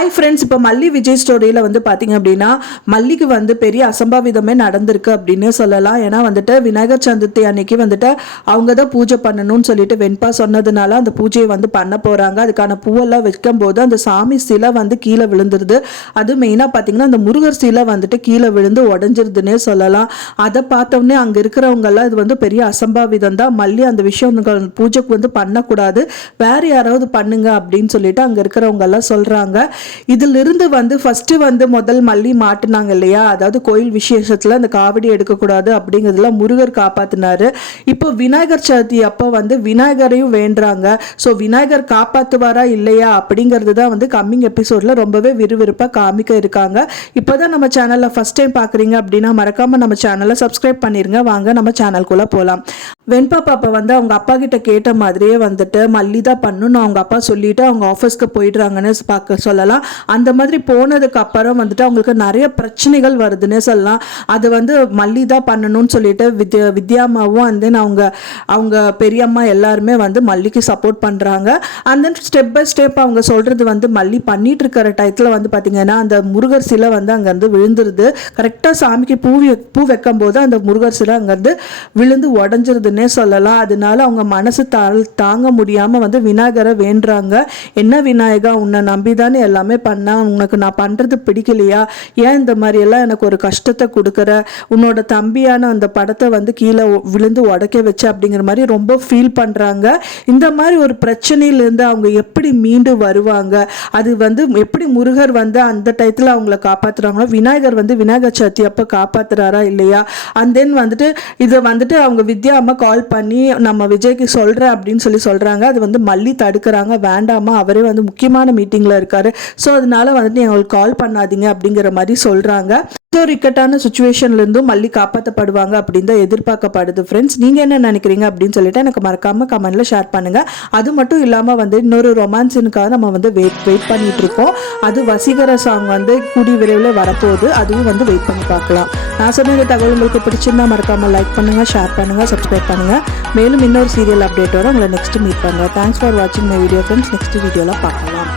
Hi friends, இப்போ மல்லி விஜய் ஸ்டோரியில் வந்து பார்த்தீங்க அப்படின்னா மல்லிக்கு வந்து பெரிய அசம்பாவிதமே நடந்திருக்கு அப்படின்னு சொல்லலாம். ஏன்னா வந்துட்டு விநாயகர் சதுர்த்தி அன்னைக்கு வந்துட்டு அவங்க தான் பூஜை பண்ணணும்னு சொல்லிட்டு வெண்பா சொன்னதுனால அந்த பூஜையை வந்து பண்ண போகிறாங்க. அதுக்கான பூவெல்லாம் வைக்கும் போது அந்த சாமி சிலை வந்து கீழே விழுந்துருது. அது மெயினாக பார்த்தீங்கன்னா அந்த முருகர் சிலை வந்துட்டு கீழே விழுந்து உடஞ்சிருதுன்னே சொல்லலாம். அதை பார்த்தோன்னே அங்கே இருக்கிறவங்கெல்லாம் இது வந்து பெரிய அசம்பாவிதம் தான், மல்லி அந்த விஷயம் பூஜைக்கு வந்து பண்ணக்கூடாது, வேறு யாராவது பண்ணுங்க அப்படின்னு சொல்லிட்டு அங்கே இருக்கிறவங்கெல்லாம் சொல்கிறாங்க. இதிலிருந்து வந்து ஃபர்ஸ்ட் வந்து முதல் மல்லி மாட்டினாங்க இல்லையா, அதாவது கோயில் விசேஷத்துல அந்த காவடி எடுக்கக்கூடாது அப்படிங்கிறதுல முருகர் காப்பாத்தினாரு. இப்போ விநாயகர் சதுர்த்தி அப்போ வந்து விநாயகரையும் வேண்டுறாங்க. ஸோ விநாயகர் காப்பாத்துவாரா இல்லையா அப்படிங்கிறது தான் வந்து கம்மிங் எபிசோட்ல ரொம்பவே விறுவிறுப்பாக காமிக்க இருக்காங்க. இப்போதான் நம்ம சேனல்ல ஃபர்ஸ்ட் டைம் பார்க்குறீங்க அப்படின்னா மறக்காம நம்ம சேனலை சப்ஸ்கிரைப் பண்ணிருங்க. வாங்க நம்ம சேனல்குள்ள போகலாம். வெண்பா பாப்பா வந்து அவங்க அப்பா கிட்ட கேட்ட மாதிரியே வந்துட்டு மல்லி தான் பண்ணணும் அவங்க அப்பா சொல்லிட்டு அவங்க ஆஃபீஸ்க்கு போயிடுறாங்கன்னு பார்க்க சொல்லலாம். அந்த மாதிரி போனதுக்கு அப்புறம் வந்துட்டு அவங்களுக்கு நிறைய பிரச்சனைகள் வருதுன்னு சொல்லலாம். அது வந்து மல்லி தான் பண்ணணும்னு சொல்லிட்டு வித்யாமாவும் அண்ட் தென் அவங்க பெரியம்மா எல்லாருமே வந்து மல்லிக்கு சப்போர்ட் பண்ணுறாங்க. And then step by step அவங்க சொல்கிறது வந்து மல்லி பண்ணிட்டு இருக்கிற டயத்தில் வந்து பார்த்தீங்கன்னா அந்த முருகர் சிலை வந்து அங்கேருந்து விழுந்துருது. கரெக்டாக சாமிக்கு பூ வைக்கும் போது அந்த முருகர் சிலை அங்கேருந்து விழுந்து உடஞ்சிருதுன்னே சொல்லலாம். அதனால அவங்க மனசு தாங்க முடியாமல் வந்து விநாயகரை வேண்டுறாங்க. என்ன விநாயகா, உன்னை நம்பிதானே எல்லாமே பண்ணா, உனக்கு நான் பண்ணுறது பிடிக்கலையா, ஏன் இந்த மாதிரியெல்லாம் எனக்கு ஒரு கஷ்டத்தை கொடுக்குற, உன்னோட தம்பியான அந்த படத்தை வந்து கீழே விழுந்து உடைக்க வச்சு அப்படிங்கிற மாதிரி ரொம்ப ஃபீல் பண்ணுறாங்க. இந்த மாதிரி ஒரு பிரச்சனையிலேருந்து அவங்க எப்படி மீண்டு வருவாங்க, அது வந்து எப்படி முருகர் வந்து அந்த டயத்தில் அவங்கள காப்பாற்றுறாங்களோ, விநாயகர் வந்து விநாயகர் சதுர்த்தி அப்போ காப்பாற்றுறாரா இல்லையா, அண்ட் தென் வந்துட்டு இதை வந்துட்டு அவங்க வித்யா அம்மா கால் பண்ணி நம்ம விஜய்க்கு சொல்கிறேன் அப்படின்னு சொல்கிறாங்க. அது வந்து மல்லி தடுக்கிறாங்க, வேண்டாமா அவரே வந்து முக்கியமான மீட்டிங்கில் இருக்காரு, ஸோ அதனால வந்துட்டு எங்களுக்கு கால் பண்ணாதீங்க அப்படிங்கிற மாதிரி சொல்கிறாங்க. ஒரு இக்கட்டான சுச்சுவேஷன்லேருந்தும் மல்லி காப்பாற்றப்படுவாங்க அப்படின்னு தான் எதிர்பார்க்கப்படுது. ஃப்ரெண்ட்ஸ், நீங்கள் என்ன நினைக்கிறீங்க அப்படின்னு சொல்லிட்டு எனக்கு மறக்காமல் கமெண்ட்டில் ஷேர் பண்ணுங்கள். அது மட்டும் இல்லாமல் வந்து இன்னொரு ரொமான்ஸினுக்காக நம்ம வந்து வெயிட் பண்ணிட்டு இருக்கோம். அது வசீகர சாங் வந்து கூடிய விரைவில் வரப்போகுது, அதுவும் வந்து வெயிட் பண்ணி பார்க்கலாம். நான் சொன்ன இந்த தகவல் உங்களுக்கு பிடிச்சிருந்தா மறக்காமல் லைக் பண்ணுங்கள், ஷேர் பண்ணுங்கள், சப்ஸ்கிரைப் பண்ணுங்கள். மேலும் இன்னொரு சீரியல் அப்டேட்டோட உங்களை நெக்ஸ்ட் மீட் பண்ணுங்கள். தேங்க்ஸ் ஃபார் வாட்சிங் மை வீடியோ ஃப்ரெண்ட்ஸ். நெக்ஸ்ட் வீடியோவில் பார்க்கலாம்.